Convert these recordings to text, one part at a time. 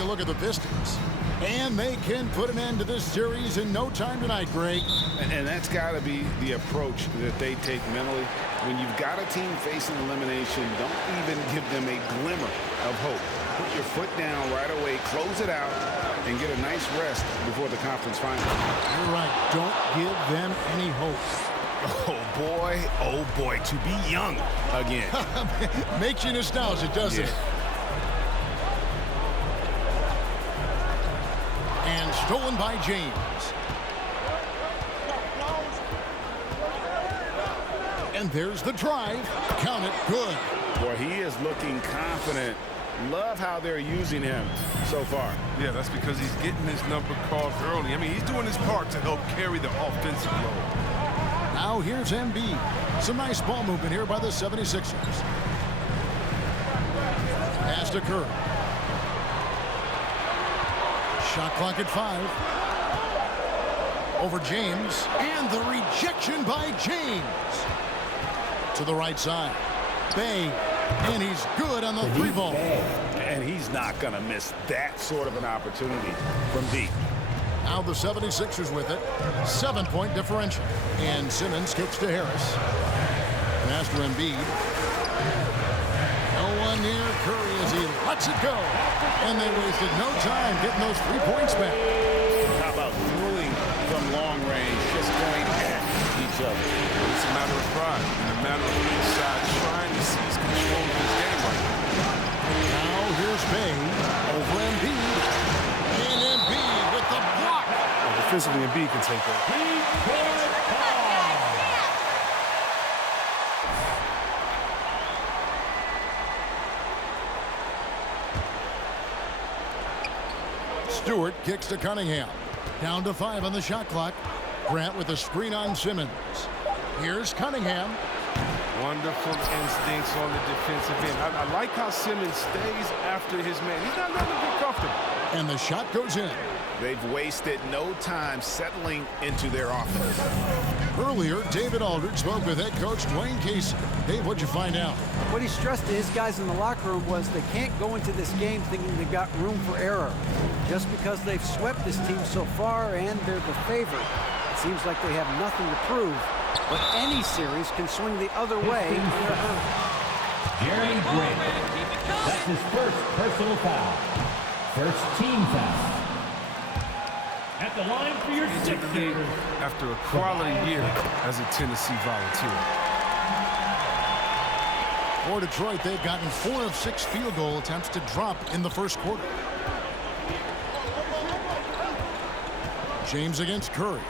take a look at the Pistons. And they can put an end to this series in no time tonight, Greg. And that's got to be the approach that they take mentally. When you've got a team facing elimination, don't even give them a glimmer of hope. Put your foot down right away, close it out, and get a nice rest before the conference final. You're right. Don't give them any hope. Oh boy, to be young again. Makes you nostalgic, doesn't it? And stolen by James. And there's the drive. Count it, good. Boy, he is looking confident. Love how they're using him so far. Yeah, that's because he's getting his number called early. I mean, he's doing his part to help carry the offensive load. Now here's Embiid. Some nice ball movement here by the 76ers. Pass to Curry. Shot clock at 5. Over James. And the rejection by James. To the right side. Bay. And he's good on the 3-ball. And he's not going to miss that sort of an opportunity from deep. Now the 76ers with it. 7-point differential. And Simmons kicks to Harris. Pass to Embiid. No one near Curry as he lets it go. And they wasted no time getting those 3 points back. How about dueling from long range, just going at each other? It's a matter of pride and a matter of each side trying to seize control of this game right now. Now here's Bay over Embiid. And Embiid with the block. Defensively, Embiid can take that. Stewart kicks to Cunningham. Down to 5 on the shot clock. Grant with a screen on Simmons. Here's Cunningham. Wonderful instincts on the defensive end. I like how Simmons stays after his man. He's not letting him get comfortable. And the shot goes in. They've wasted no time settling into their offense. Earlier, David Aldridge spoke with head coach Dwayne Casey. Dave, what'd you find out? What he stressed to his guys in the locker room was they can't go into this game thinking they've got room for error. Just because they've swept this team so far and they're the favorite, it seems like they have nothing to prove. But any series can swing the other way in a hurry. Jeremy Grant. That's his first personal foul. First team foul. At the line for your sixth game. After a quality year as a Tennessee Volunteer. For Detroit, they've gotten 4 of 6 field goal attempts to drop in the first quarter. James against Curry.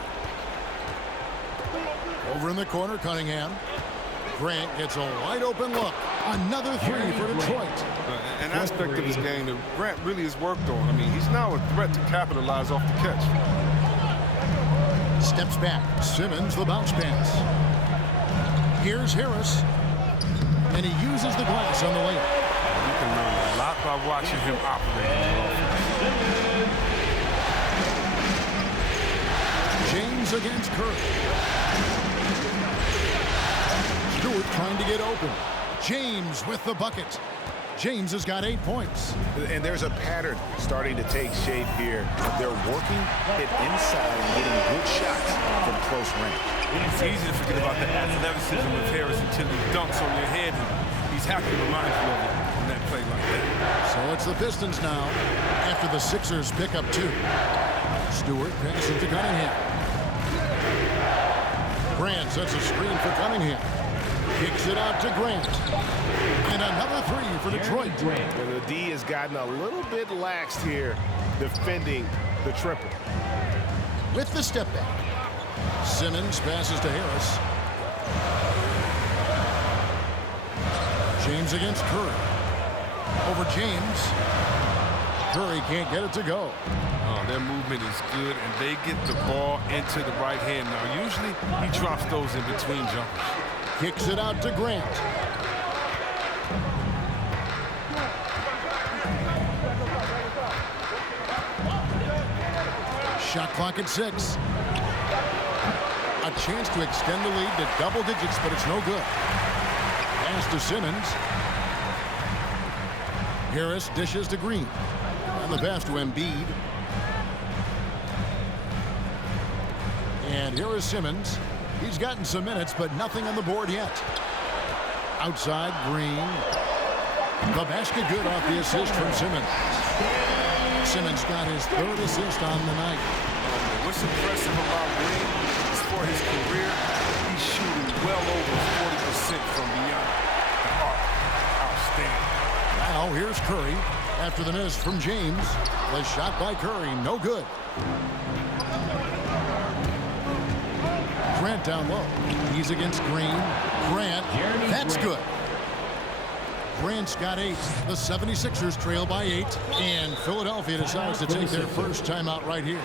Over in the corner, Cunningham. Grant gets a wide open look. Another 3 for Detroit. An aspect of his game that Grant really has worked on. I mean, he's now a threat to capitalize off the catch. Steps back. Simmons, the bounce pass. Here's Harris. And he uses the glass on the layup. You can learn a lot by watching him operate in the offense. James against Curry. Stewart trying to get open. James with the bucket. James has got 8 points. And there's a pattern starting to take shape here. They're working it inside and getting good shots from close range. It's easy to forget about the athleticism of Harris until he dunks on your head. And he's happy to remind you of it in that play like that. So it's the Pistons now after the Sixers pick up 2. Stewart passes to Cunningham. Grant sets a screen for Cunningham. Kicks it out to Grant. And another 3 for Detroit. The D has gotten a little bit laxed here defending the triple. With the step back. Simmons passes to Harris. James against Curry. Over James. Curry can't get it to go. Oh, their movement is good, and they get the ball into the right hand. Now, usually he drops those in between jumpers. Kicks it out to Grant. Shot clock at 6. A chance to extend the lead to double digits, but it's no good. Pass to Simmons. Harris dishes to Green. the pass to Embiid. And here is Simmons. He's gotten some minutes, but nothing on the board yet. Outside, Green. The basket good off the assist from Simmons. Simmons got his 3rd assist on the night. What's impressive about Green is for his career, he's shooting well over 40% from beyond the arc. Outstanding. Now here's Curry after the miss from James. The shot by Curry, no good. Grant down low. He's against Green. Grant, that's good. Grant's got 8. The 76ers trail by 8. And Philadelphia decides to take their first timeout right here.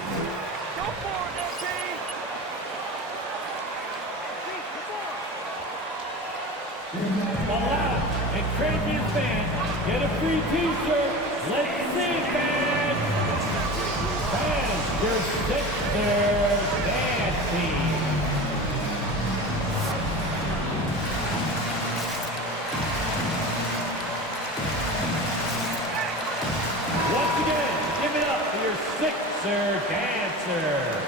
And crazy fans, get a free t-shirt. Let's see, fans. Fans, your Sixers dance team. Once again, give it up for your Sixer dancer.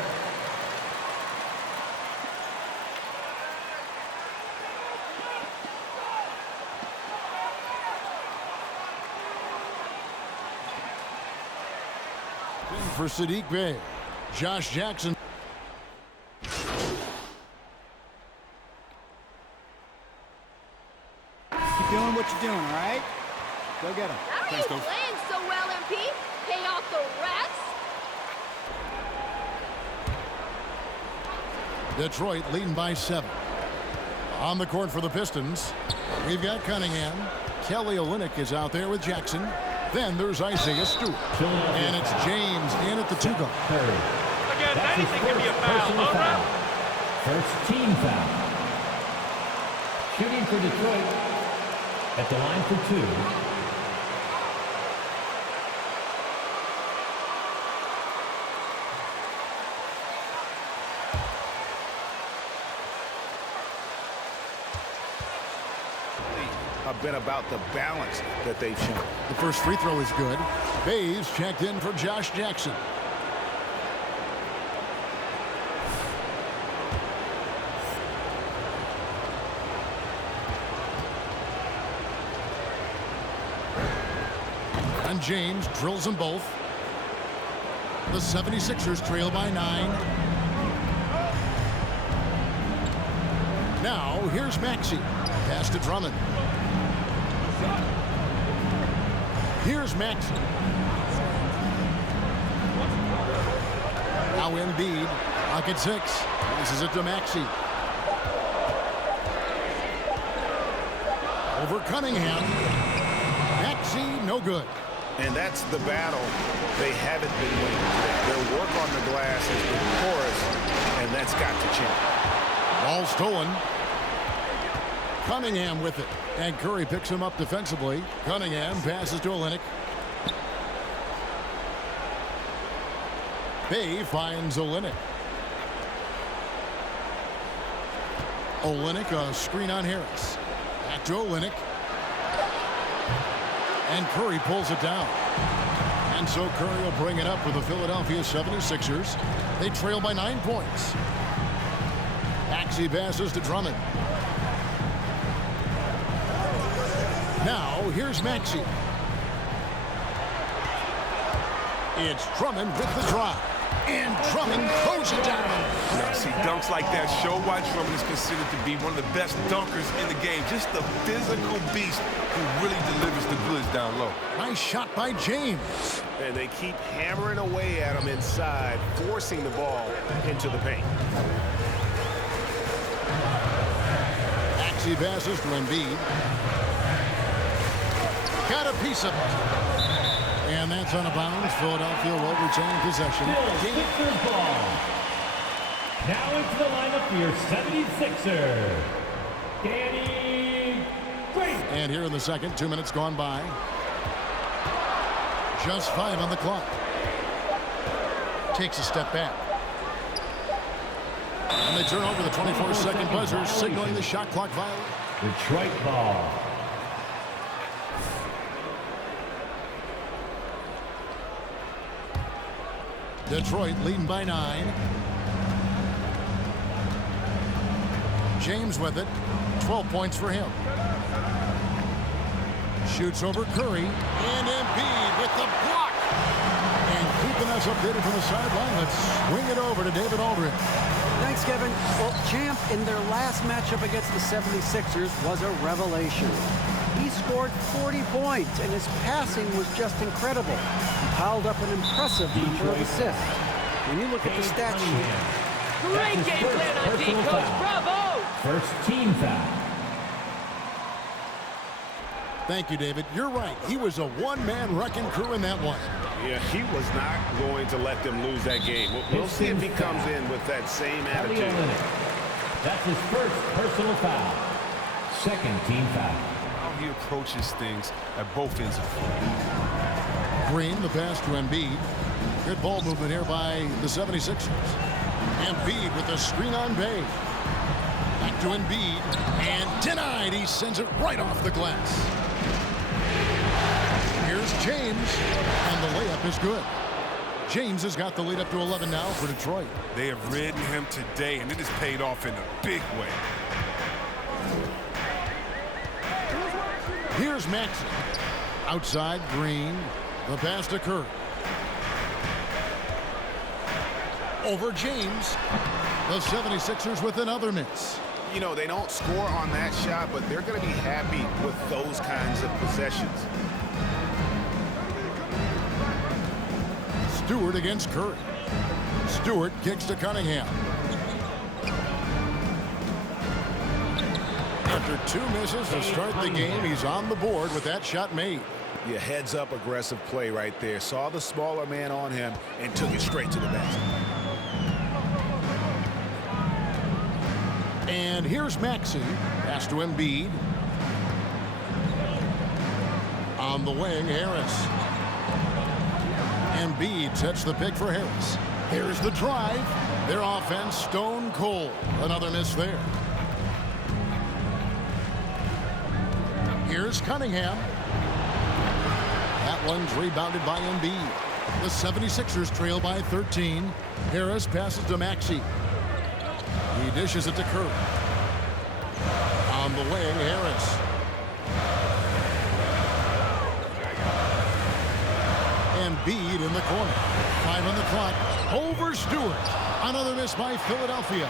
For Sadiq Bey, Josh Jackson. Keep doing what you're doing, all right? Go get him. How are you playing so well, MP? Pay off the refs? Detroit leading by 7. On the court for the Pistons, we've got Cunningham. Kelly Olynyk is out there with Jackson. Then there's Isaiah Stewart. And it's James in at the 2 guard. Again, anything can be a foul. All right. First team foul. Shooting for Detroit at the line for 2. Have been about the balance that they've shown. The first free throw is good. Bayes checked in for Josh Jackson. And James drills them both. The 76ers trail by 9. Now here's Maxey. Pass to Drummond. Here's Maxey. Now Embiid. Pocket 6. This is it to Maxey. Over Cunningham. Maxey, no good. And that's the battle they haven't been winning. Their work on the glass has been porous, and that's got to change. Ball stolen. Cunningham with it. And Curry picks him up defensively. Cunningham passes to Olynyk. Bey finds Olynyk. Olynyk, a screen on Harris. Back to Olynyk. And Curry pulls it down. And so Curry will bring it up for the Philadelphia 76ers. They trail by 9 points. Maxey passes to Drummond. Now, here's Maxey. It's Drummond with the drive. And Drummond throws it down. Now, see, dunks like that show why Drummond is considered to be one of the best dunkers in the game. Just a physical beast who really delivers the goods down low. Nice shot by James. And they keep hammering away at him inside, forcing the ball into the paint. Maxey passes to Embiid. Got a piece of it. And that's on a bounds. Philadelphia will retain possession. Sixers ball. Now into the lineup for your 76er, Danny Green. And here in the second, 2 minutes gone by. Just 5 on the clock. Takes a step back. And they turn over the 24-second buzzer, signaling the shot clock violation. Detroit ball. Detroit leading by 9. James with it. 12 points for him. Shoots over Curry. And Embiid with the block. And keeping us updated from the sideline, let's swing it over to David Aldridge. Thanks, Kevin. Well, Champ in their last matchup against the 76ers was a revelation. He scored 40 points, and his passing was just incredible. He piled up an impressive number of assists. When you look at the stat sheet. Great game plan on D, Coach. Bravo! First team foul. Thank you, David. You're right. He was a one-man wrecking crew in that one. Yeah, he was not going to let them lose that game. We'll see if he comes in with that same attitude. That's his first personal foul. Second team foul. How he approaches things at both ends of the floor. Green, the pass to Embiid. Good ball movement here by the 76ers. Embiid with the screen on Bay. Back to Embiid. And denied. He sends it right off the glass. Here's James. And the layup is good. James has got the lead up to 11 now for Detroit. They have ridden him today, and it has paid off in a big way. Here's Maxey. Outside, Green. The pass to Curry. Over James. The 76ers with another miss. You know, they don't score on that shot, but they're going to be happy with those kinds of possessions. Stewart against Curry. Stewart kicks to Cunningham. After 2 misses to start the game, he's on the board with that shot made. Yeah, heads-up aggressive play right there. Saw the smaller man on him and took it straight to the basket. And here's Maxey. Pass to Embiid. On the wing, Harris. Embiid sets the pick for Harris. Here's the drive. Their offense stone cold. Another miss there. Here's Cunningham. That one's rebounded by Embiid. The 76ers trail by 13. Harris passes to Maxey. He dishes it to Curry. On the wing, Harris. Embiid in the corner. 5 on the clock. Over Stewart. Another miss by Philadelphia.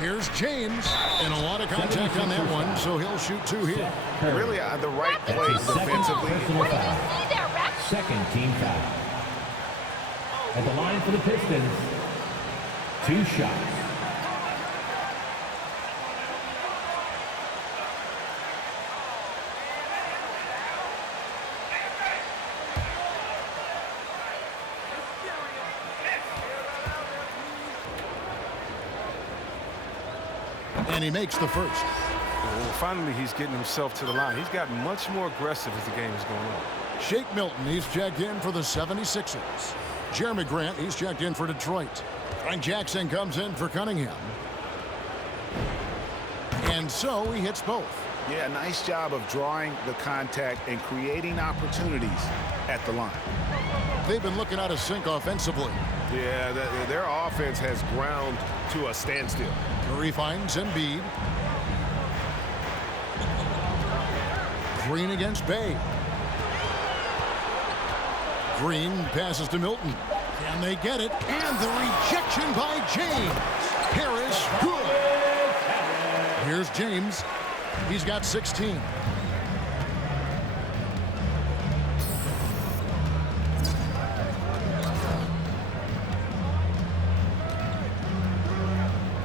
Here's James. And a lot of contact on that one, so he'll shoot 2 here. Really the right play defensively. What did you see there, Rex? Second team foul. At the line for the Pistons, 2 shots. And he makes the first. Well, finally, he's getting himself to the line. He's gotten much more aggressive as the game is going on. Shake Milton, he's checked in for the 76ers. Jeremy Grant, he's checked in for Detroit. Frank Jackson comes in for Cunningham. And so he hits both. Yeah, nice job of drawing the contact and creating opportunities at the line. They've been looking out of sync offensively. Yeah, their offense has ground to a standstill. Curry finds Embiid. Green against Bay. Green passes to Milton. Can they get it? And the rejection by James. Harris, good. Here's James. He's got 16.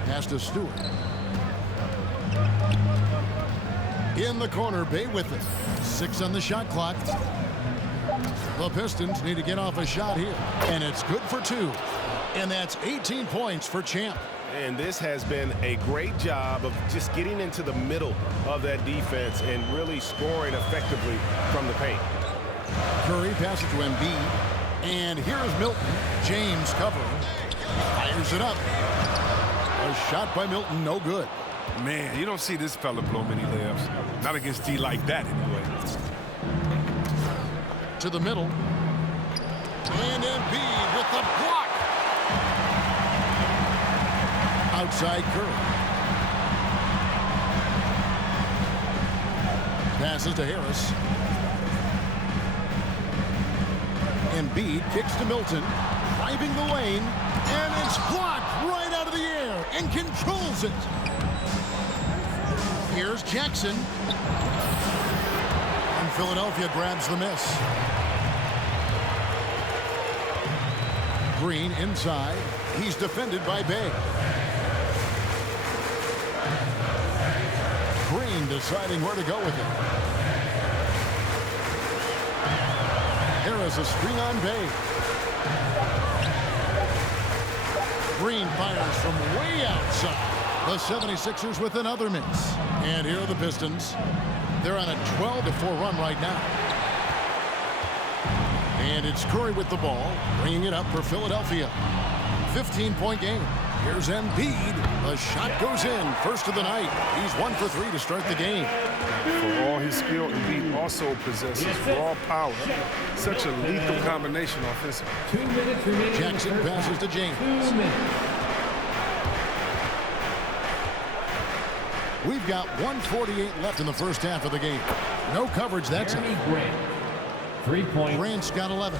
Pass to Stewart. In the corner, Bay with it. 6 on the shot clock. The Pistons need to get off a shot here. And it's good for 2. And that's 18 points for Champ. And this has been a great job of just getting into the middle of that defense and really scoring effectively from the paint. Curry passes to Embiid. And here's Milton. James covering. Fires it up. A shot by Milton, no good. Man, you don't see this fella blow many layups. Not against D like that, anyway. To the middle. Embiid with the block. Outside Curry. Passes to Harris. Embiid kicks to Milton. Driving the lane. And it's blocked right out of the air. And controls it. Here's Jackson. And Philadelphia grabs the miss. Green inside. He's defended by Bay. Green deciding where to go with it. Harris a screen on Bay. Green fires from way outside. The 76ers with another miss. And here are the Pistons. They're on a 12-4 run right now. And it's Curry with the ball, bringing it up for Philadelphia. 15-point game. Here's Embiid. The shot goes in. First of the night. He's 1 for 3 to start the game. For all his skill, Embiid also possesses raw power. Such a lethal combination offensively. 2 minutes remaining. Jackson passes to James. 2 minutes. We've got 1:48 left in the first half of the game. No coverage that time. Grant. 3 points. Grant's got 11.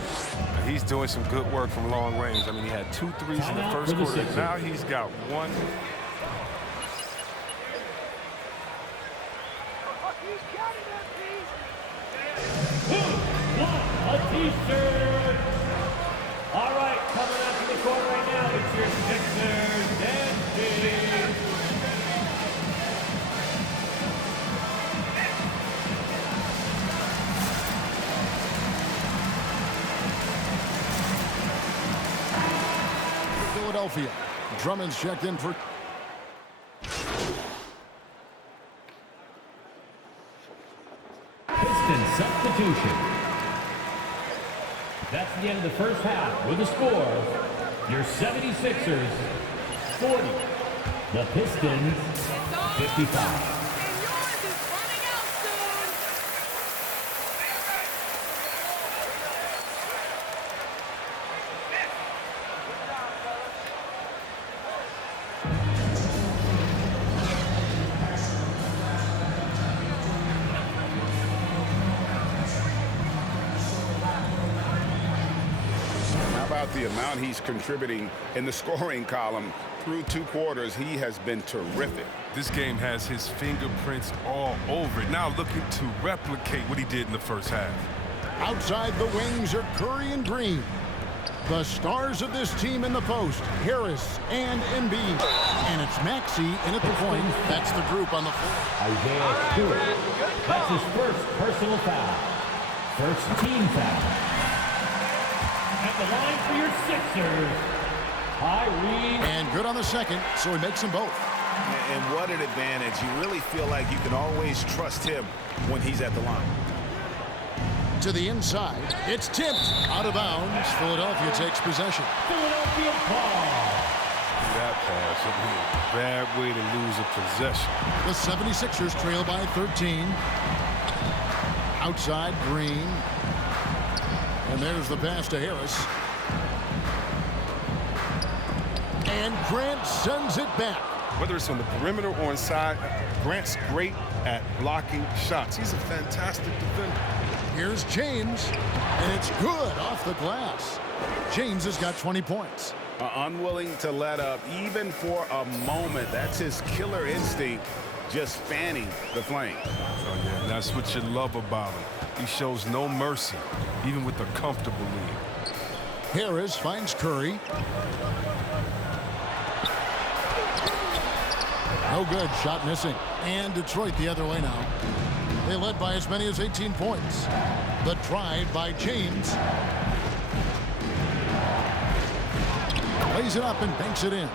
He's doing some good work from long range. I mean, he had 2 threes in the first quarter. Now he's got 1. A t-shirt. All right, coming up to the court right now, it's your Sixers dancing. Philadelphia. Drummond's checked in for... Pistons substitution. That's the end of the first half with the score. Your 76ers, 40. The Pistons, 55. The amount he's contributing in the scoring column through 2 quarters, he has been terrific. This game has his fingerprints all over it. Now looking to replicate what he did in the first half. Outside the wings are Curry and Green. The stars of this team in the post, Harris and Embiid. And it's Maxey in at the point. That's the group on the floor. Isaiah Stewart. That's his first personal foul. First team foul. At the line for your Sixers, Kyrie. And good on the second, so he makes them both. And what an advantage. You really feel like you can always trust him when he's at the line. To the inside, it's tipped out of bounds. Philadelphia takes possession. Philadelphia ball. That pass would be a bad way to lose a possession. The 76ers trail by 13. Outside, Green. And there's the pass to Harris. And Grant sends it back. Whether it's on the perimeter or inside, Grant's great at blocking shots. He's a fantastic defender. Here's James, and it's good off the glass. James has got 20 points. Unwilling to let up even for a moment. That's his killer instinct, just fanning the flame. Oh, yeah, and that's what you love about him. He shows no mercy, even with a comfortable lead. Harris finds Curry. No good. Shot missing. And Detroit the other way now. They led by as many as 18 points. The drive by James. Lays it up and banks it in.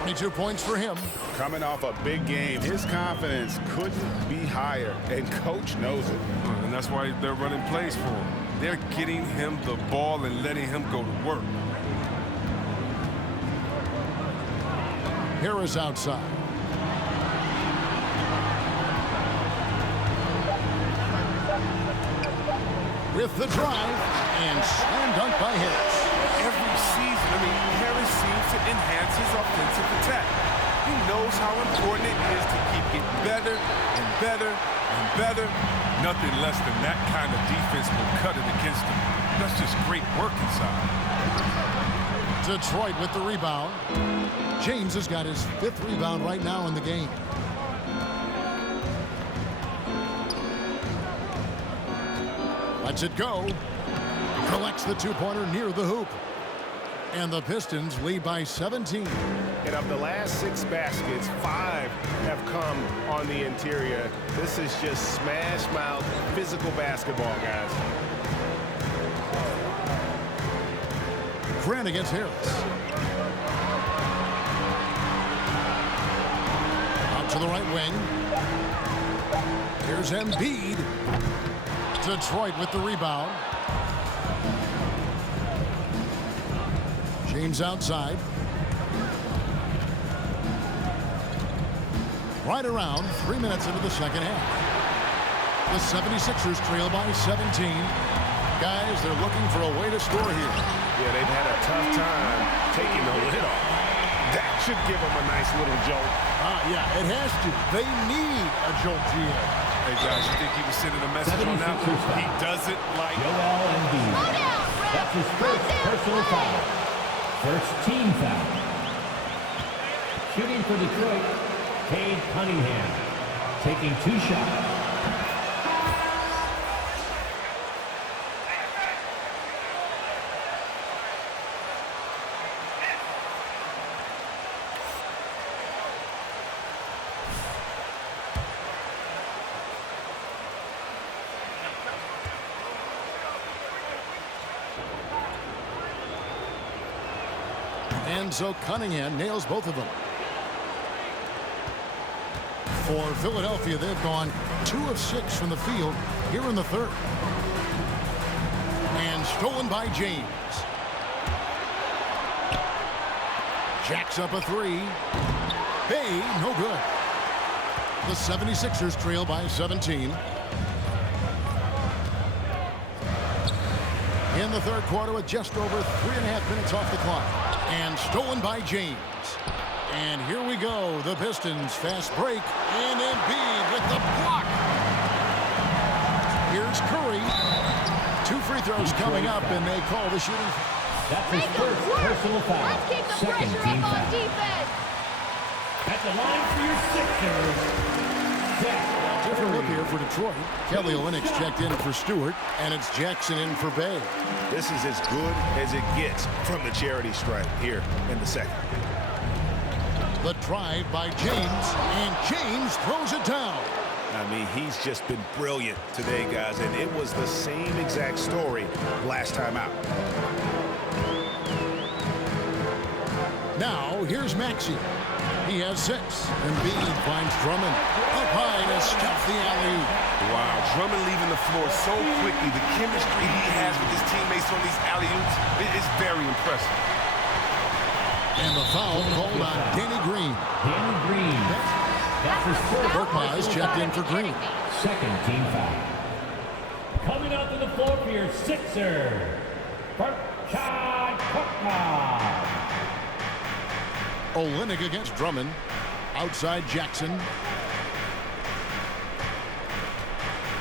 22 points for him. Coming off a big game, his confidence couldn't be higher, and coach knows it. And that's why they're running plays for him. They're getting him the ball and letting him go to work. Harris outside. With the drive, and slam dunk by Harris. feather, nothing less than that kind of defense will cut it against them. That's just great work inside. Detroit with the rebound. James has got his 5th rebound right now in the game. Lets it go. Collects the two-pointer near the hoop. And the Pistons lead by 17. And of the last 6 baskets, 5 have come on the interior. This is just smash mouth physical basketball, guys. Grant against Harris. Out to the right wing. Here's Embiid. Detroit with the rebound. James outside. Right around 3 minutes into the second half. The 76ers trail by 17. Guys, they're looking for a way to score here. Yeah, they've had a tough time taking the lid off. That should give them a nice little jolt. Yeah, it has to. They need a jolt here. Hey, guys, you think he was sending a message on that one? He doesn't like Joel Embiid. Slow down, Brad. That's his first personal foul. First team foul. Shooting for Detroit, Cade Cunningham. Taking 2 shots. And so Cunningham nails both of them. For Philadelphia, they've gone 2 of 6 from the field here in the third. And stolen by James. Jacks up a 3. Hey, no good. The 76ers trail by 17. In the third quarter with just over 3.5 minutes off the clock. And stolen by James. And here we go. The Pistons fast break. And Embiid with the block. Here's Curry. 2 free throws coming up, and they call the shooting. That's his first personal foul. Let's keep the Second pressure team up on foul. defense. At the line for your Sixers, Zach Different look Curry. here for Detroit. Kelly Olynyk's checked in for Stewart, and it's Jackson in for Bay. This is as good as it gets from the charity stripe here in the second. The drive by James, and James throws it down. I mean, he's just been brilliant today, guys, and it was the same exact story last time out. Now, here's Maxey. He has 6. Embiid finds Drummond. Up high to stuff the alley-oop. Wow, Drummond leaving the floor so quickly. The chemistry he has with his teammates on these alley-oops is very impressive. And the foul called on Danny Green. Danny Green. That's his first Korkmaz checked in for Green. Second team foul. Coming out to the floor for your Sixer, Korkmaz. Olynyk against Drummond. Outside Jackson.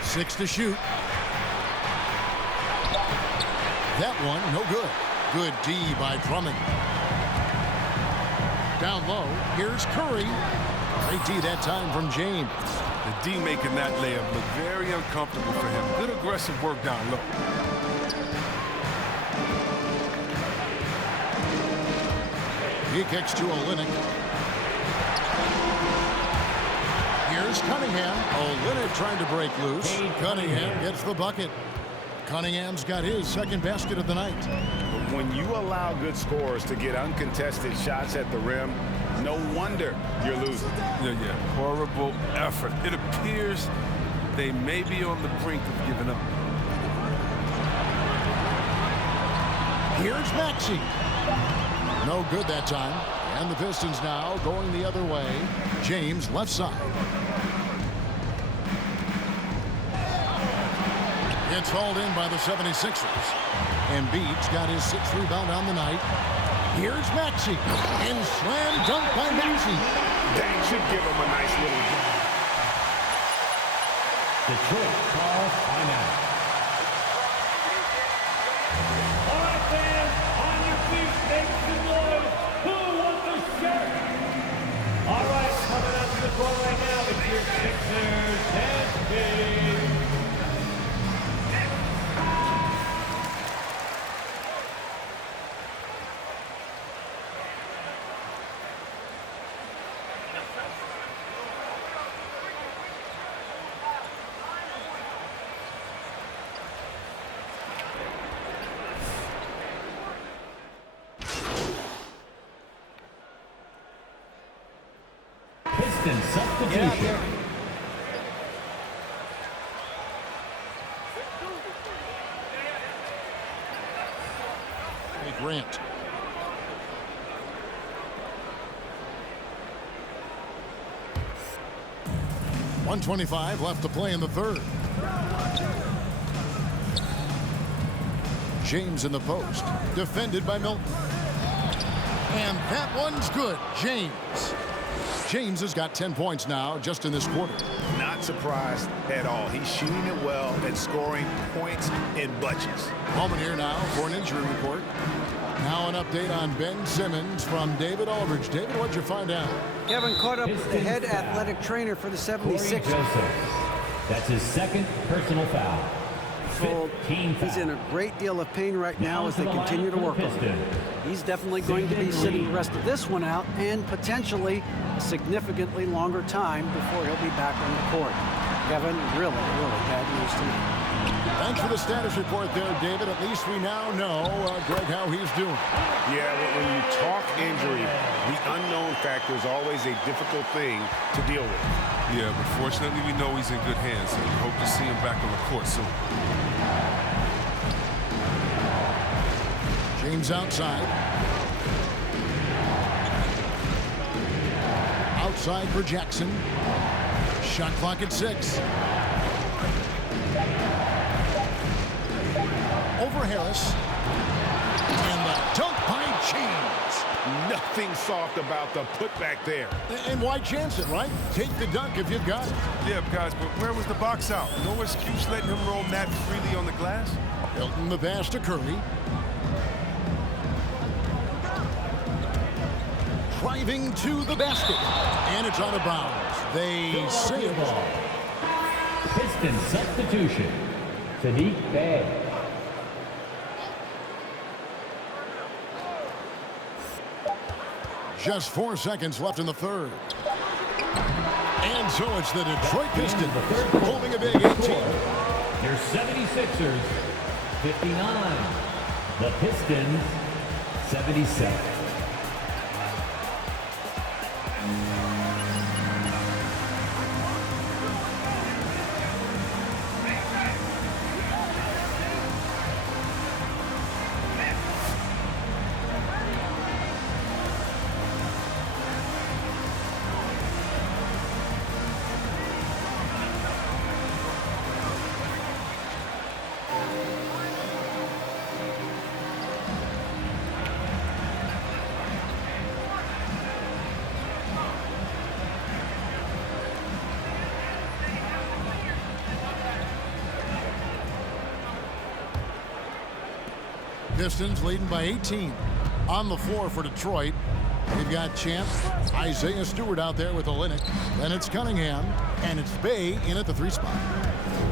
6 to shoot. That one, no good. Good D by Drummond. Down low, here's Curry. Great D that time from James. The D making that layup look very uncomfortable for him. Good aggressive work down low. He kicks to Olynyk. Here's Cunningham. Olynyk trying to break loose. Cunningham gets the bucket. Cunningham's got his second basket of the night. When you allow good scorers to get uncontested shots at the rim, no wonder you're losing. Yeah. Horrible effort. It appears they may be on the brink of giving up. Here's Maxey. No good that time. And the Pistons now going the other way. James left side. It's hauled in by the 76ers. Embiid's got his 6th rebound on the night. Here's Maxey. And slam dunk by Maxey. That should give him a nice little Detroit calls timeout. All right, fans, on your feet, make some noise. Who wants a shirt? All right, coming out to the court right now, it's your Sixers head team. Pistons substitution. Hey, Grant. .125 left to play in the third. James in the post, defended by Milton. And that one's good. James has got 10 points now just in this quarter. Not surprised at all. He's shooting it well and scoring points in bunches. Moment here now for an injury report. Now an update on Ben Simmons from David Aldridge. David, what'd you find out? Kevin caught up with the head athletic trainer for the 76ers. That's his second personal foul. He's in a great deal of pain right now as they continue to work on him. He's definitely going to be sitting the rest of this one out and potentially a significantly longer time before he'll be back on the court. Kevin, really bad news tonight. Thanks for the status report there, David. At least we now know, Greg, how he's doing. Yeah, when you talk injury, the unknown factor is always a difficult thing to deal with. Yeah, but fortunately we know he's in good hands, so we hope to see him back on the court soon. James outside. Outside for Jackson. Shot clock at 6. Over Harris. And the dunk by James. Nothing soft about the putback there. And why chance it, right? Take the dunk if you've got it. Yeah, guys, but where was the box out? No excuse letting him roll that freely on the glass? Hilton the pass to Curry. Driving to the basket. And it's out of bounds. They say it. Pistons substitution. Sadiq Bey. Just 4 seconds left in the third. And so it's the Detroit Pistons holding a big 18. Your 76ers, 59. The Pistons, 77. Pistons leading by 18. On the floor for Detroit, they've got Champ, Isaiah Stewart out there with Olynyk. Then it's Cunningham, and it's Bey in at the 3 spot.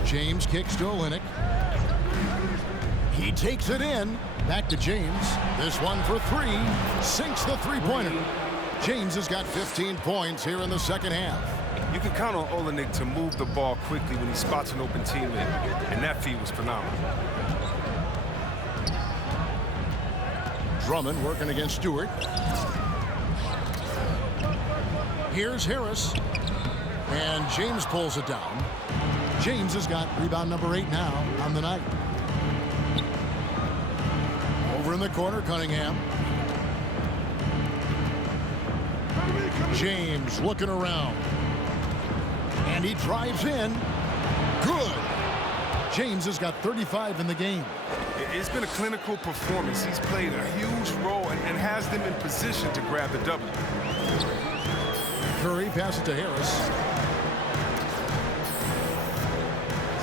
James kicks to Olynyk. He takes it in. Back to James. This one for 3. Sinks the three-pointer. James has got 15 points here in the second half. You can count on Olynyk to move the ball quickly when he spots an open teammate, and that feed was phenomenal. Drummond working against Stewart. Here's Harris. And James pulls it down. James has got rebound number 8 now on the night. Over in the corner, Cunningham. James looking around. And he drives in. Good. James has got 35 in the game. It's been a clinical performance. He's played a huge role and has them in position to grab the W. Curry passes to Harris.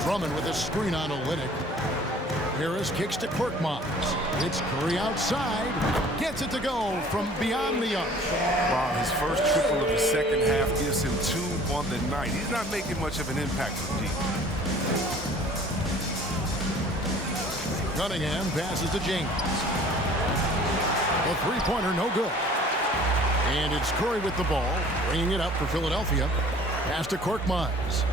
Drummond with a screen on Olynyk. Harris kicks to Korkmaz. It's Curry outside. Gets it to go from beyond the arc. Wow, his first triple of the second half gives him 2 on the night. He's not making much of an impact from deep. Cunningham passes to James. A three-pointer, no good. And it's Curry with the ball, bringing it up for Philadelphia. Pass to Korkmaz.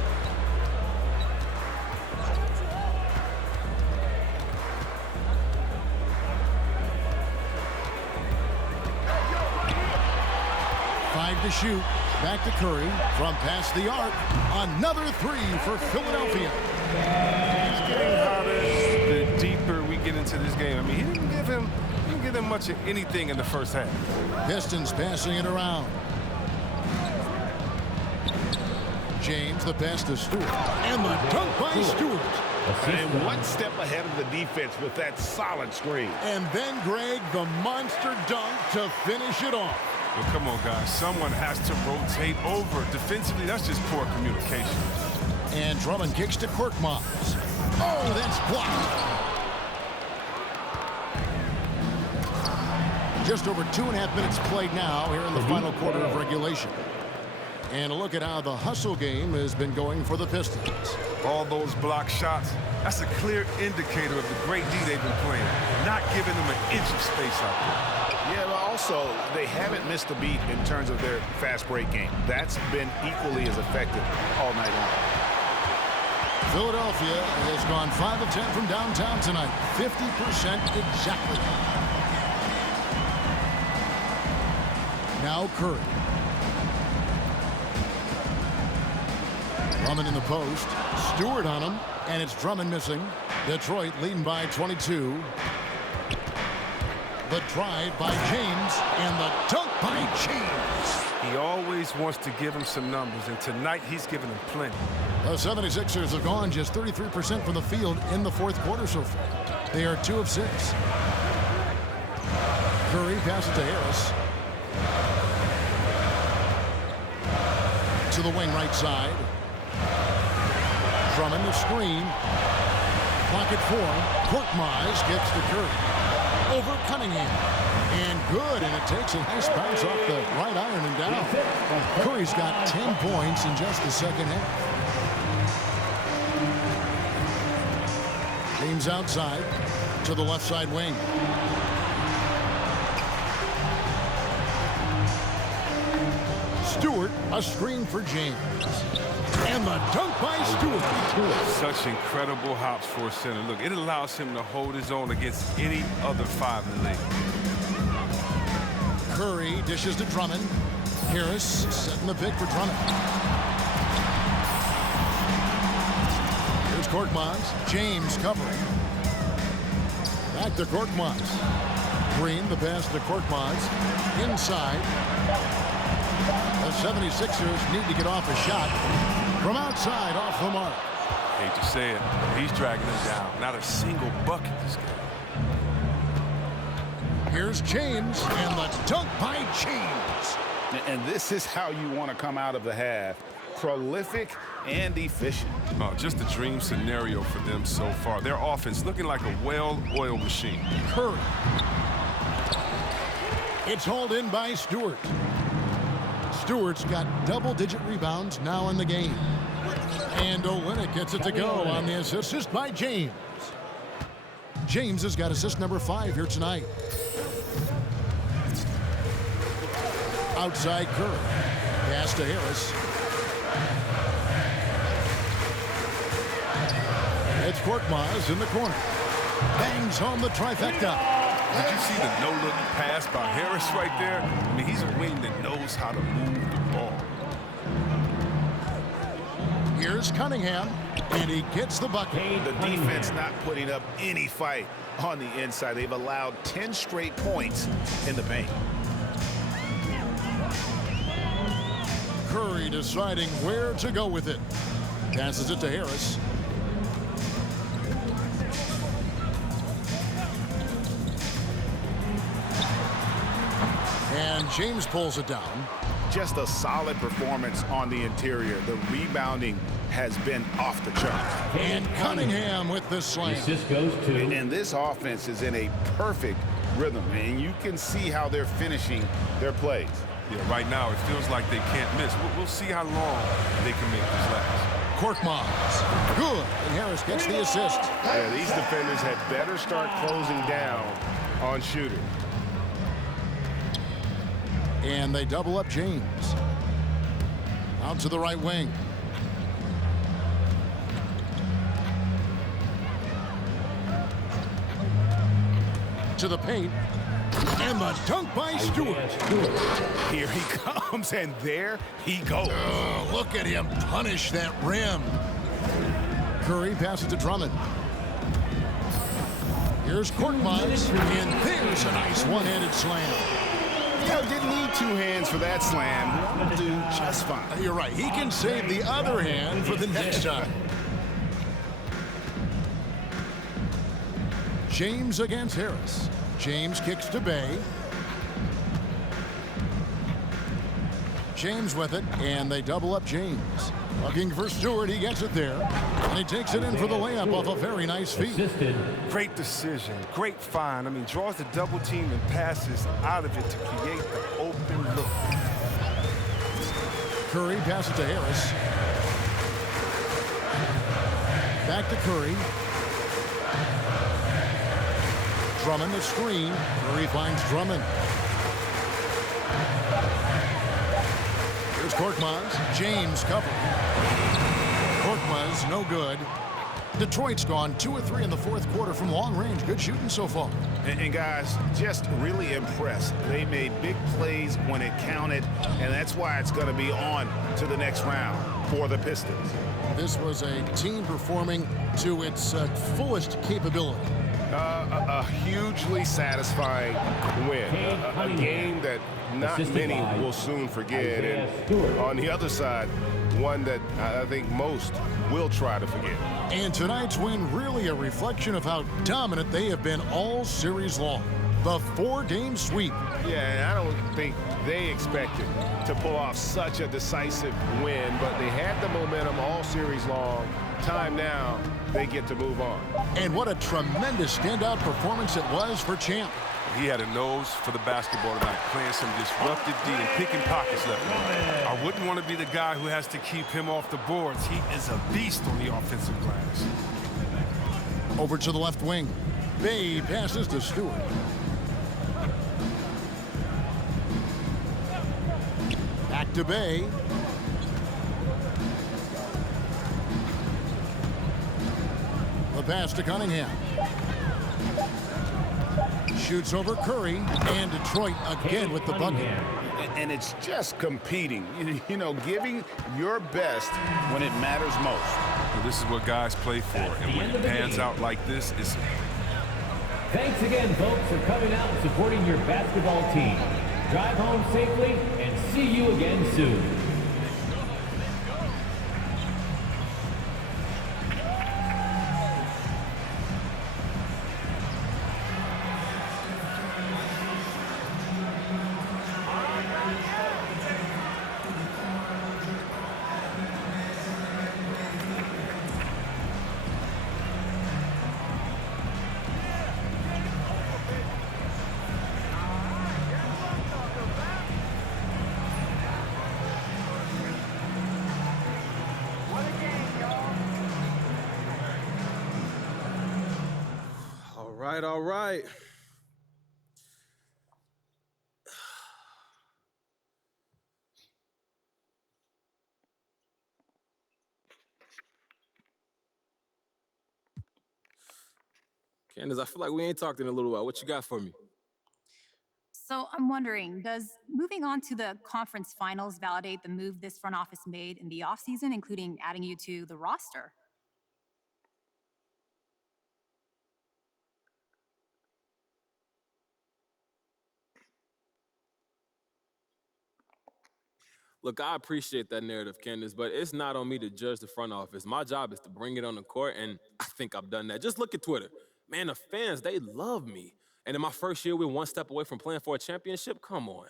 To shoot. Back to Curry from past the arc. Another three for Philadelphia. He's getting hotter the deeper we get into this game. I mean, he didn't give them much of anything in the first half. Pistons passing it around. James, the pass to Stewart. And the dunk by Stewart. And one step ahead of the defense with that solid screen. And then, Greg, the monster dunk to finish it off. Well, come on, guys. Someone has to rotate over. Defensively, that's just poor communication. And Drummond kicks to Korkmaz. Oh, that's blocked. Just over 2.5 minutes played now here in the final quarter of regulation. And a look at how the hustle game has been going for the Pistons. All those block shots, that's a clear indicator of the great D they've been playing. Not giving them an inch of space out there. Yeah, but also, they haven't missed a beat in terms of their fast break game. That's been equally as effective all night long. Philadelphia has gone 5 of 10 from downtown tonight. 50% exactly. Now Curry. Drummond in the post. Stewart on him, and it's Drummond missing. Detroit leading by 22. The drive by James, and the dunk by James. He always wants to give him some numbers, and tonight he's giving him plenty. The 76ers have gone just 33% from the field in the fourth quarter so far. They are 2 of 6. Curry passes to Harris. To the wing right side. Drummond the screen. Pocket 4. Korkmaz gets to Curry. Over Cunningham. And good, and it takes a nice bounce off the right iron and down. Curry's got 10 points in just the second half. James outside to the left side wing. Stewart, a screen for James. And the dunk by Stewart. Such incredible hops for a center. Look, it allows him to hold his own against any other 5 in the league. Curry dishes to Drummond. Harris setting the pick for Drummond. Here's Korkmaz. James covering. Back to Korkmaz. Green, the pass to Korkmaz. Inside. The 76ers need to get off a shot. From outside, off the mark. Hate to say it, he's dragging them down. Not a single bucket this game. Here's James, and the dunk by James. And this is how you want to come out of the half. Prolific and efficient. Oh, just a dream scenario for them so far. Their offense looking like a well-oiled machine. Curry. It's hauled in by Stewart. Stewart's got double-digit rebounds now in the game. And Olynyk gets it to go on the assist by James. James has got assist number 5 here tonight. Outside Curry. Pass to Harris. It's Korkmaz in the corner. Bangs home the trifecta. Did you see the no-look pass by Harris right there? I mean, he's a wing that knows how to move the ball. Here's Cunningham, and he gets the bucket. The defense not putting up any fight on the inside. They've allowed 10 straight points in the paint. Curry deciding where to go with it. Passes it to Harris. And James pulls it down. just a solid performance on the interior. The rebounding has been off the charts. And Cunningham with the slam. Assist goes to. And this offense is in a perfect rhythm, and you can see how they're finishing their plays. Yeah, right now it feels like they can't miss. We'll see how long they can make this last. Korkmaz. Good. And Harris gets the assist. Yeah, these defenders had better start closing down on shooters. And they double up James. Out to the right wing. To the paint. And the dunk by Stewart. Here he comes, and there he goes. Oh, look at him punish that rim. Curry passes to Drummond. Here's Korkmaz, and there's a nice one-handed slam. Didn't need two hands for that slam. Will do just fine. You're right. He can save the other hand for the next time. James against Harris. James kicks to Bay. James with it, and they double up James. Looking for Stewart, he gets it there. And he takes it in for the layup off a very nice feed. Great decision, great find. I mean, draws the double team and passes out of it to create the open look. Curry passes to Harris. Back to Curry. Drummond the screen. Curry finds Drummond. Here's Korkmaz. James covering. Korkmaz no good. Detroit's gone 2 of 3 in the fourth quarter from long range. Good shooting so far. And guys, just really impressed. They made big plays when it counted, and that's why it's going to be on to the next round for the Pistons. This was a team performing to its fullest capability. A hugely satisfying win. A game that not many will soon forget. And on the other side, one that I think most will try to forget. And tonight's win really a reflection of how dominant they have been all series long. The 4-game sweep. Yeah, and I don't think they expected to pull off such a decisive win, but they had the momentum all series long. Time now, they get to move on. And what a tremendous standout performance it was for Champ. He had a nose for the basketball tonight, playing some disruptive D and picking pockets left and right. I wouldn't want to be the guy who has to keep him off the boards. He is a beast on the offensive glass. Over to the left wing. Bay passes to Stewart. Back to Bay. The pass to Cunningham. Shoots over Curry, and Detroit again with the bucket. And it's just competing, you know, giving your best when it matters most. Well, this is what guys play for, and when it pans out like this, it's... Thanks again, folks, for coming out and supporting your basketball team. Drive home safely, and see you again soon. All right. Candace, I feel like we ain't talked in a little while. What you got for me? So I'm wondering, does moving on to the conference finals validate the move this front office made in the offseason, including adding you to the roster? Look, I appreciate that narrative, Candace, but it's not on me to judge the front office. My job is to bring it on the court, and I think I've done that. Just look at Twitter. Man, the fans, they love me. And in my first year, we're one step away from playing for a championship. Come on.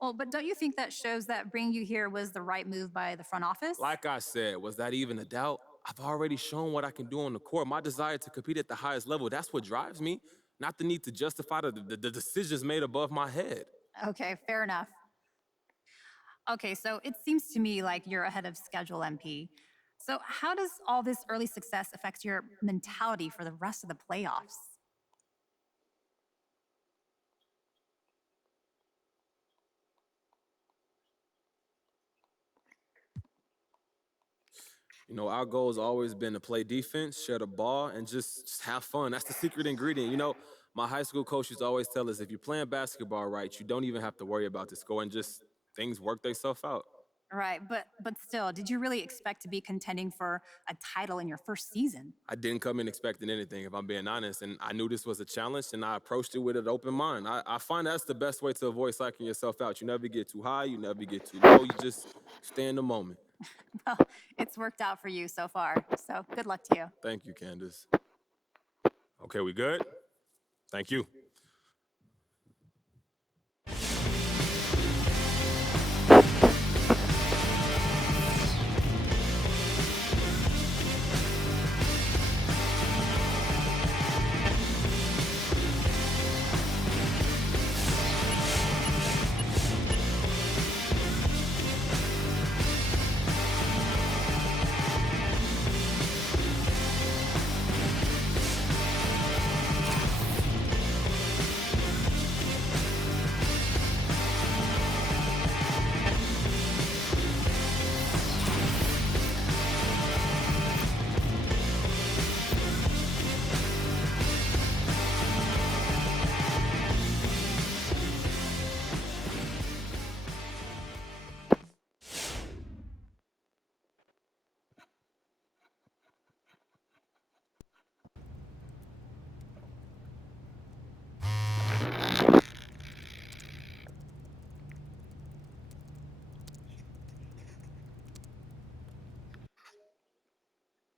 Well, but don't you think that shows that bringing you here was the right move by the front office? Like I said, was that even a doubt? I've already shown what I can do on the court. My desire to compete at the highest level, that's what drives me, not the need to justify the decisions made above my head. Okay, fair enough. Okay, so it seems to me like you're ahead of schedule, MP. So how does all this early success affect your mentality for the rest of the playoffs? You know, our goal has always been to play defense, share the ball, and just have fun. That's the secret ingredient. You know, my high school coach used to always tell us, if you're playing basketball right, you don't even have to worry about the score, and just things work themselves out. Right, but still, did you really expect to be contending for a title in your first season? I didn't come in expecting anything, if I'm being honest, and I knew this was a challenge, and I approached it with an open mind. I find that's the best way to avoid psyching yourself out. You never get too high, you never get too low, you just stay in the moment. Well, it's worked out for you so far, so good luck to you. Thank you, Candace. Okay, we good? Thank you.